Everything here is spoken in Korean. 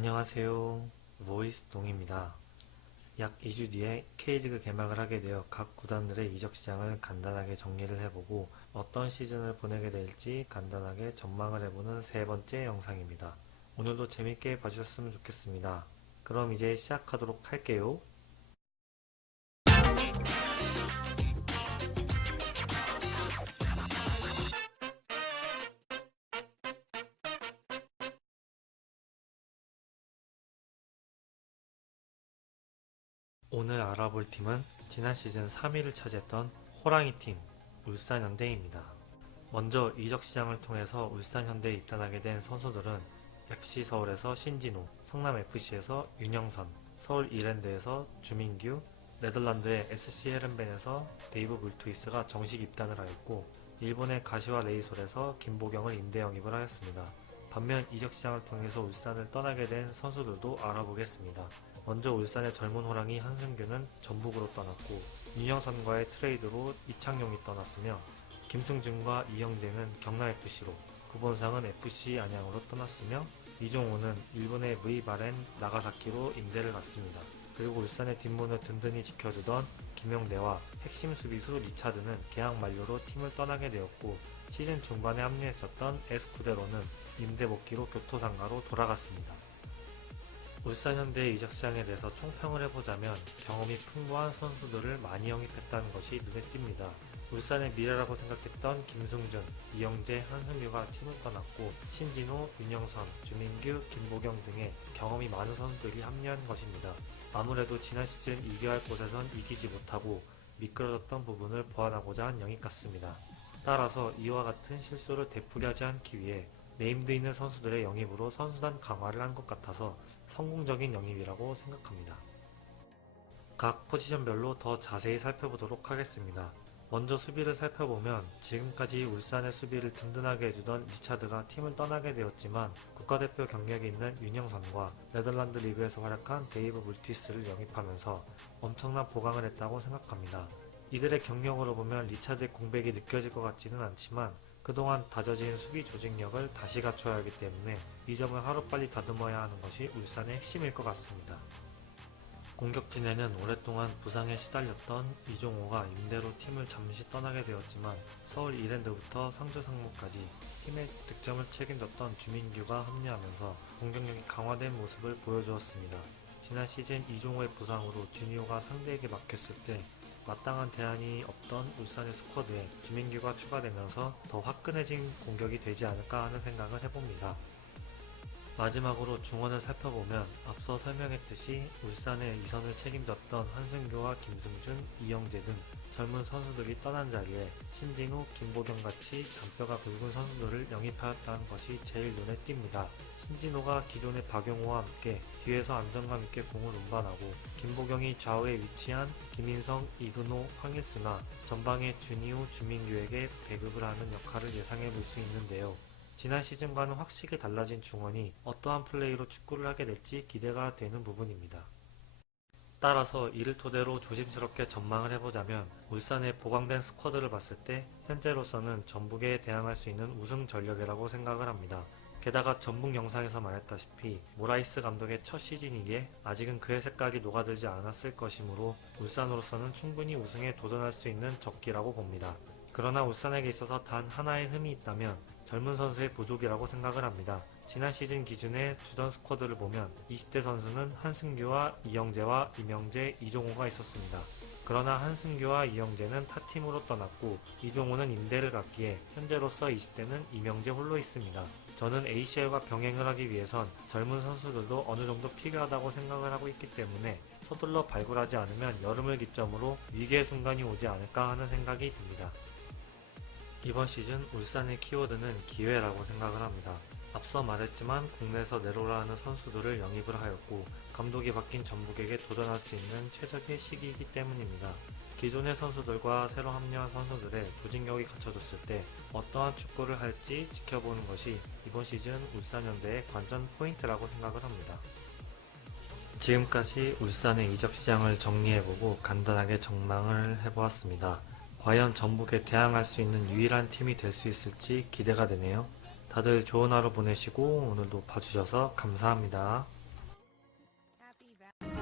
안녕하세요. 로이스 동입니다. 약 2주 뒤에 K리그 개막을 하게 되어 각 구단들의 이적 시장을 간단하게 정리를 해보고 어떤 시즌을 보내게 될지 간단하게 전망을 해보는 세 번째 영상입니다. 오늘도 재밌게 봐주셨으면 좋겠습니다. 그럼 이제 시작하도록 할게요. 오늘 알아볼 팀은 지난 시즌 3위를 차지했던 호랑이팀 울산현대입니다. 먼저 이적 시장을 통해서 울산현대에 입단하게 된 선수들은 FC서울에서 신진호, 성남FC에서 윤영선, 서울 이랜드에서 주민규, 네덜란드의 SC 헤른벤에서 데이브 물투이스가 정식 입단을 하였고, 일본의 가시와 레이솔에서 김보경을 임대 영입을 하였습니다. 반면 이적 시장을 통해서 울산을 떠나게 된 선수들도 알아보겠습니다. 먼저 울산의 젊은 호랑이 한승규는 전북으로 떠났고, 윤영선과의 트레이드로 이창용이 떠났으며, 김승준과 이영재는 경남FC로, 구본상은 FC 안양으로 떠났으며, 이종호는 일본의 V바렌 나가사키로 임대를 갔습니다. 그리고 울산의 뒷문을 든든히 지켜주던 김용대와 핵심 수비수 리차드는 계약 만료로 팀을 떠나게 되었고, 시즌 중반에 합류했었던 에스쿠데로는 임대 복귀로 교토상가로 돌아갔습니다. 울산현대의 이적 시장에 대해서 총평을 해보자면 경험이 풍부한 선수들을 많이 영입했다는 것이 눈에 띕니다. 울산의 미래라고 생각했던 김승준, 이영재, 한승규가 팀을 떠났고, 신진호, 윤영선, 주민규, 김보경 등의 경험이 많은 선수들이 합류한 것입니다. 아무래도 지난 시즌 이겨야 할 곳에선 이기지 못하고 미끄러졌던 부분을 보완하고자 한 영입 같습니다. 따라서 이와 같은 실수를 되풀이하지 않기 위해 네임드 있는 선수들의 영입으로 선수단 강화를 한 것 같아서 성공적인 영입이라고 생각합니다. 각 포지션별로 더 자세히 살펴보도록 하겠습니다. 먼저 수비를 살펴보면 지금까지 울산의 수비를 든든하게 해주던 리차드가 팀을 떠나게 되었지만 국가대표 경력이 있는 윤영선과 네덜란드 리그에서 활약한 데이브 물티스를 영입하면서 엄청난 보강을 했다고 생각합니다. 이들의 경력으로 보면 리차드의 공백이 느껴질 것 같지는 않지만 그동안 다져진 수비 조직력을 다시 갖춰야 하기 때문에 이 점을 하루빨리 다듬어야 하는 것이 울산의 핵심일 것 같습니다. 공격진에는 오랫동안 부상에 시달렸던 이종호가 임대로 팀을 잠시 떠나게 되었지만 서울 이랜드부터 상주 상무까지 팀의 득점을 책임졌던 주민규가 합류하면서 공격력이 강화된 모습을 보여주었습니다. 지난 시즌 이종호의 부상으로 주니오가 상대에게 막혔을 때 마땅한 대안이 없던 울산의 스쿼드에 주민규가 추가되면서 더 화끈해진 공격이 되지 않을까 하는 생각을 해봅니다. 마지막으로 중원을 살펴보면 앞서 설명했듯이 울산의 이선을 책임졌던 한승규와 김승준, 이영재 등 젊은 선수들이 떠난 자리에 신진호, 김보경같이 잔뼈가 굵은 선수들을 영입하였다는 것이 제일 눈에 띕니다. 신진호가 기존의 박용호와 함께 뒤에서 안정감 있게 공을 운반하고, 김보경이 좌우에 위치한 김인성, 이근호, 황일수나 전방의 주니오, 주민규에게 배급을 하는 역할을 예상해 볼 수 있는데요. 지난 시즌과는 확실히 달라진 중원이 어떠한 플레이로 축구를 하게 될지 기대가 되는 부분입니다. 따라서 이를 토대로 조심스럽게 전망을 해보자면 울산의 보강된 스쿼드를 봤을 때 현재로서는 전북에 대항할 수 있는 우승 전력이라고 생각을 합니다. 게다가 전북 영상에서 말했다시피 모라이스 감독의 첫 시즌이기에 아직은 그의 색깔이 녹아들지 않았을 것이므로 울산으로서는 충분히 우승에 도전할 수 있는 적기라고 봅니다. 그러나 울산에게 있어서 단 하나의 흠이 있다면 젊은 선수의 부족이라고 생각을 합니다. 지난 시즌 기준의 주전 스쿼드를 보면 20대 선수는 한승규와 이영재와 임영재, 이종호가 있었습니다. 그러나 한승규와 이영재는 타팀으로 떠났고 이종호는 임대를 갔기에 현재로서 20대는 임영재 홀로 있습니다. 저는 ACL과 병행을 하기 위해선 젊은 선수들도 어느 정도 필요하다고 생각을 하고 있기 때문에 서둘러 발굴하지 않으면 여름을 기점으로 위기의 순간이 오지 않을까 하는 생각이 듭니다. 이번 시즌 울산의 키워드는 기회라고 생각을 합니다. 앞서 말했지만 국내에서 내로라 하는 선수들을 영입을 하였고 감독이 바뀐 전북에게 도전할 수 있는 최적의 시기이기 때문입니다. 기존의 선수들과 새로 합류한 선수들의 조직력이 갖춰졌을 때 어떠한 축구를 할지 지켜보는 것이 이번 시즌 울산현대의 관전 포인트라고 생각을 합니다. 지금까지 울산의 이적 시장을 정리해보고 간단하게 전망을 해보았습니다. 과연 전북에 대항할 수 있는 유일한 팀이 될 수 있을지 기대가 되네요. 다들 좋은 하루 보내시고 오늘도 봐주셔서 감사합니다. Happy Val.